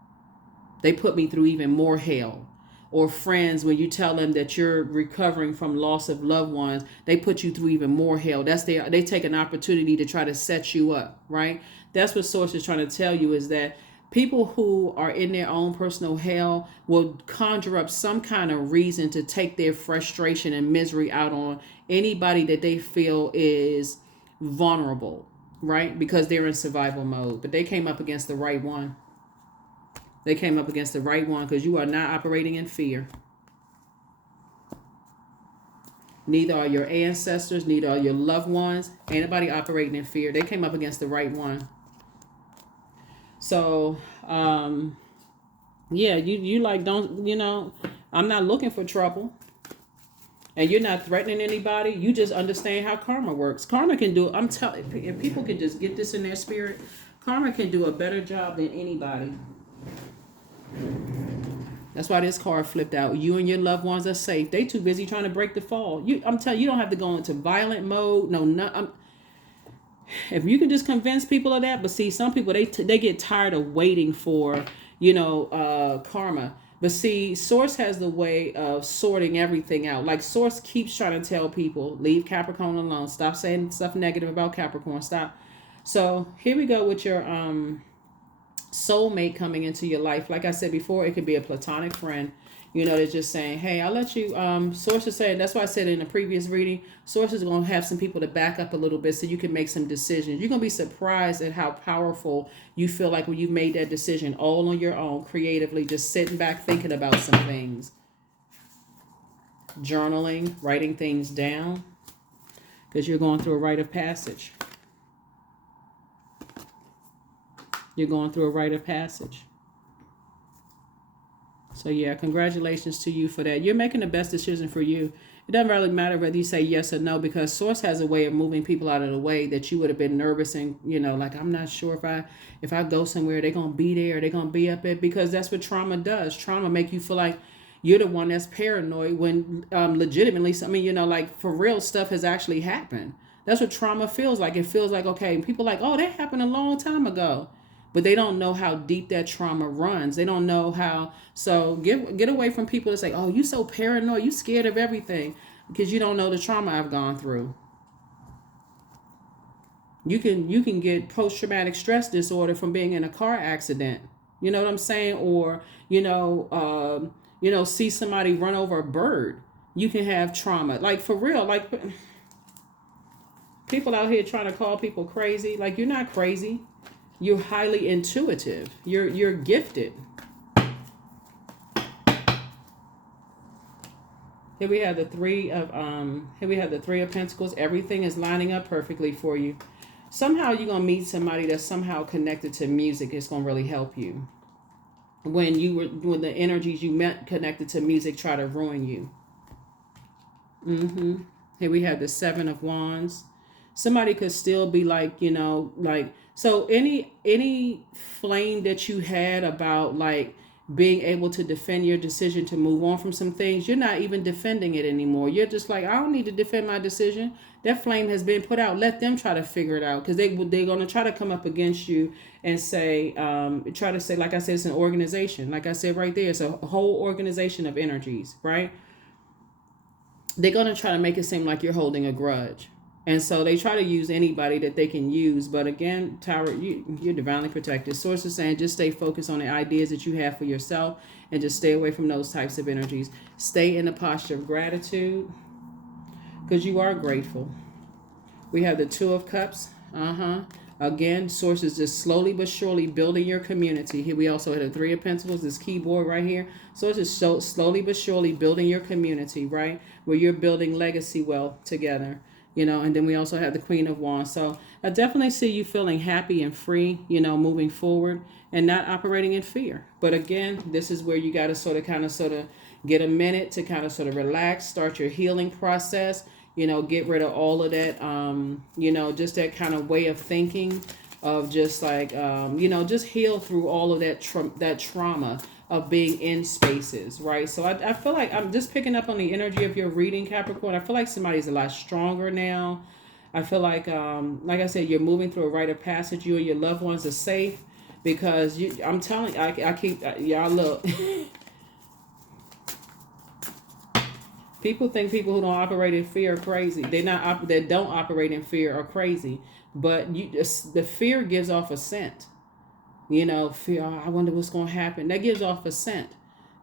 They put me through even more hell. Or friends, when you tell them that you're recovering from loss of loved ones, they put you through even more hell. They take an opportunity to try to set you up, right? That's what Source is trying to tell you, is that people who are in their own personal hell will conjure up some kind of reason to take their frustration and misery out on anybody that they feel is vulnerable, right? Because they're in survival mode. But they came up against the right one. They came up against the right one, because you are not operating in fear. Neither are your ancestors, neither are your loved ones. Ain't nobody operating in fear. They came up against the right one. So, yeah, you like, don't, I'm not looking for trouble. And you're not threatening anybody. You just understand how karma works. Karma can do, I'm telling, if people can just get this in their spirit, karma can do a better job than anybody. That's why this card flipped out. You and your loved ones are safe. They too busy trying to break the fall. I'm telling you, don't have to go into violent mode. No, if you can just convince people of that. But see, some people, they get tired of waiting for, karma. But see, Source has the way of sorting everything out. Like, Source keeps trying to tell people, leave Capricorn alone. Stop saying stuff negative about Capricorn. Stop. So here we go with your soulmate coming into your life. Like I said before, it could be a platonic friend. They're just saying, hey, I'll let you, Source is saying, that's why I said in the previous reading, Source is going to have some people to back up a little bit so you can make some decisions. You're going to be surprised at how powerful you feel like when you've made that decision all on your own, creatively, just sitting back thinking about some things. Journaling, writing things down, because you're going through a rite of passage. You're going through a rite of passage. So yeah, congratulations to you for that. You're making the best decision for you. It doesn't really matter whether you say yes or no, because Source has a way of moving people out of the way that you would have been nervous and, like, I'm not sure if I go somewhere, they're going to be there, they're going to be up it, because that's what trauma does. Trauma make you feel like you're the one that's paranoid when legitimately, like, for real stuff has actually happened. That's what trauma feels like. It feels like, okay, people like, oh, that happened a long time ago. But they don't know how deep that trauma runs. They don't know how. So get away from people that say, oh, you so paranoid, you scared of everything, because you don't know the trauma I've gone through. You can get post-traumatic stress disorder from being in a car accident. You know what I'm saying? Or, see somebody run over a bird. You can have trauma. Like, for real, like, people out here trying to call people crazy. Like, you're not crazy. You're highly intuitive. You're gifted. Here we have the three of Pentacles. Everything is lining up perfectly for you. Somehow you're gonna meet somebody that's somehow connected to music. It's gonna really help you. When the energies you met connected to music try to ruin you. Here we have the Seven of Wands. Somebody could still be like, so any flame that you had about, like, being able to defend your decision to move on from some things, you're not even defending it anymore. You're just like, I don't need to defend my decision. That flame has been put out. Let them try to figure it out, because they're going to try to come up against you and say, try to say, like I said, it's an organization. Like I said right there, it's a whole organization of energies, right? They're going to try to make it seem like you're holding a grudge. And so they try to use anybody that they can use. But again, Tower, you're divinely protected. Source is saying just stay focused on the ideas that you have for yourself and just stay away from those types of energies. Stay in a posture of gratitude, because you are grateful. We have the Two of Cups. Again, Source is just slowly but surely building your community. Here we also have the Three of Pentacles, this keyboard right here. So it's just slowly but surely building your community, right? Where you're building legacy wealth together. And then we also have the Queen of Wands. So I definitely see you feeling happy and free, moving forward and not operating in fear. But again, this is where you got to sort of get a minute to kind of sort of relax, start your healing process, get rid of all of that, just that kind of way of thinking of just like, just heal through all of that trauma of being in spaces, right? So I feel like I'm just picking up on the energy of your reading, Capricorn. I feel like somebody's a lot stronger now. I feel like I said, you're moving through a rite of passage. You and your loved ones are safe because I'm telling you, I keep, y'all look. People think people who don't operate in fear are crazy. They don't operate in fear are crazy. But the fear gives off a scent. Fear, I wonder what's going to happen. That gives off a scent.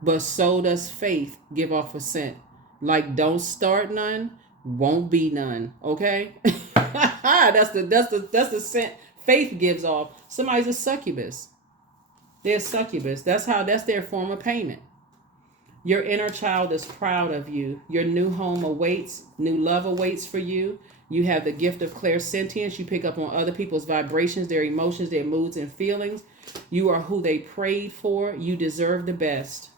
But so does faith give off a scent. Like, don't start none, won't be none. Okay? that's the scent faith gives off. Somebody's a succubus. They're a succubus. That's their form of payment. Your inner child is proud of you. Your new home awaits. New love awaits for you. You have the gift of clairsentience. You pick up on other people's vibrations, their emotions, their moods, and feelings. You are who they prayed for. You deserve the best.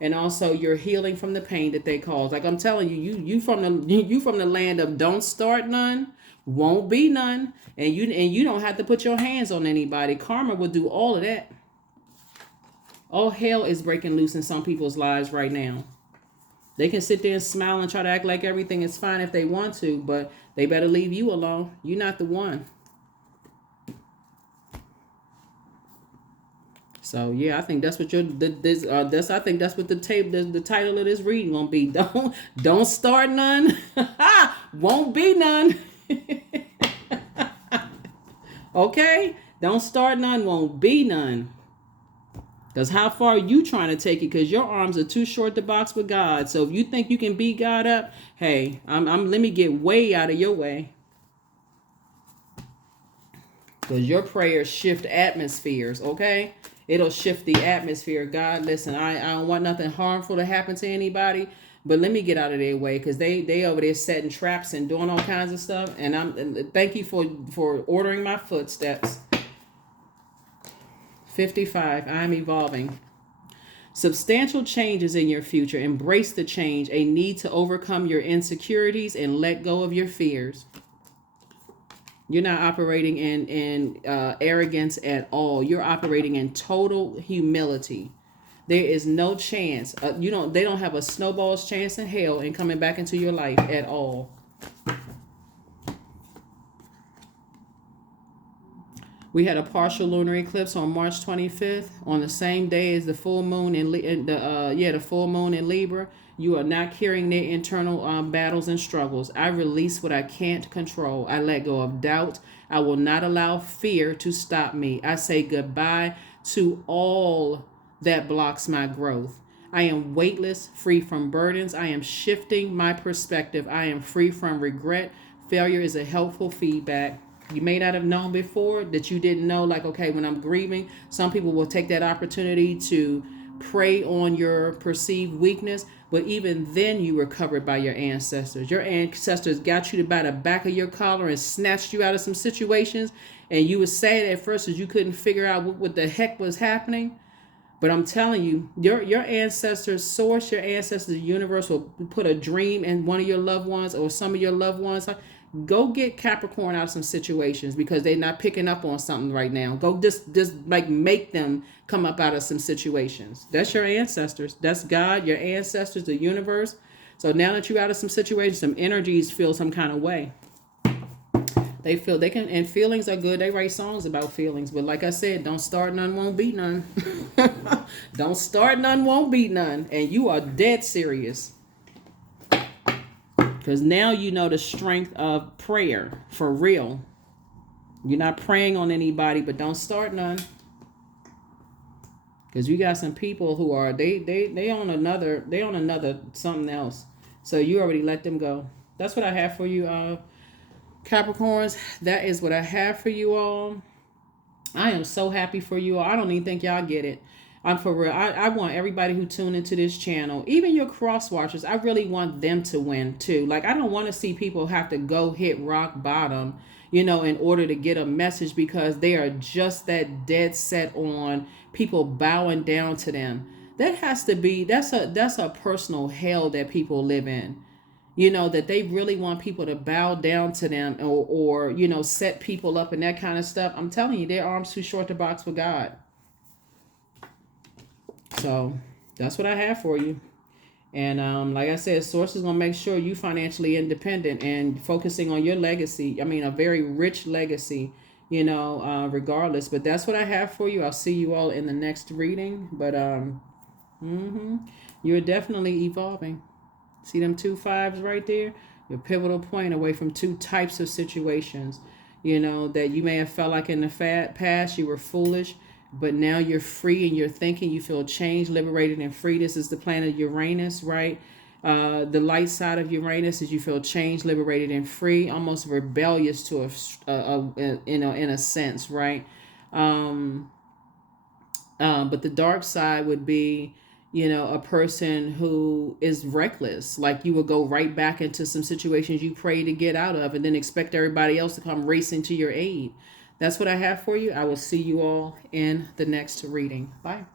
And also, you're healing from the pain that they caused. Like I'm telling you, you from the land of don't start none, won't be none, and you don't have to put your hands on anybody. Karma will do all of that. All hell is breaking loose in some people's lives right now. They can sit there and smile and try to act like everything is fine if they want to, but they better leave you alone. You're not the one. So yeah, I think that's what I think that's what the title of this reading gonna be. Don't start none, won't be none. Okay, don't start none, won't be none. Because how far are you trying to take it? Because your arms are too short to box with God. So if you think you can beat God up, hey, let me get way out of your way. Because your prayers shift atmospheres, okay? It'll shift the atmosphere. God, listen, I don't want nothing harmful to happen to anybody, but let me get out of their way because they over there setting traps and doing all kinds of stuff. And thank you for ordering my footsteps. 55, I'm evolving. Substantial changes in your future. Embrace the change. A need to overcome your insecurities and let go of your fears. You're not operating in arrogance at all. You're operating in total humility. There is no chance. They don't have a snowball's chance in hell in coming back into your life at all. We had a partial lunar eclipse on March 25th, on the same day as the full moon the full moon in Libra. You are not carrying their internal battles and struggles. I release what I can't control. I let go of doubt. I will not allow fear to stop me. I say goodbye to all that blocks my growth. I am weightless, free from burdens. I am shifting my perspective. I am free from regret. Failure is a helpful feedback. You may not have known before that you didn't know, like, okay, when I'm grieving, some people will take that opportunity to prey on your perceived weakness. But even then, you were covered by your ancestors. Your ancestors got you by the back of your collar and snatched you out of some situations. And you were sad at first because you couldn't figure out what the heck was happening. But I'm telling you, your ancestors, source, your ancestors, the universe will put a dream in one of your loved ones or some of your loved ones. Go get Capricorn out of some situations because they're not picking up on something right now. Go just like make them come up out of some situations. That's your ancestors. That's God, your ancestors, the universe. So now that you're out of some situations, some energies feel some kind of way. They feel they can, and feelings are good. They write songs about feelings. But like I said, don't start none, won't beat none. Don't start none, won't beat none. And you are dead serious. Because now you know the strength of prayer for real. You're not praying on anybody, but don't start none. Because you got some people who are they on another something else. So you already let them go. That's what I have for you, Capricorns. That is what I have for you all. I am so happy for you all. I don't even think y'all get it. I'm for real. I want everybody who tune into this channel, even your cross watchers, I really want them to win too. Like, I don't want to see people have to go hit rock bottom, in order to get a message, because they are just that dead set on people bowing down to them. That has to be, that's a personal hell that people live in. That they really want people to bow down to them, or set people up and that kind of stuff. I'm telling you, their arms too short to box with God. So that's what I have for you. And like I said, Source is going to make sure you financially independent and focusing on your legacy. I mean, a very rich legacy, regardless. But that's what I have for you. I'll see you all in the next reading. But you're definitely evolving. See them 2 5s right there? Your pivotal point away from 2 types of situations, that you may have felt like in the past you were foolish, but now you're free and you're thinking, you feel changed, liberated, and free. This is the planet Uranus, right? The light side of Uranus is you feel changed, liberated, and free, almost rebellious to in a sense, right? But the dark side would be, a person who is reckless. Like, you will go right back into some situations you pray to get out of and then expect everybody else to come racing to your aid. That's what I have for you. I will see you all in the next reading. Bye.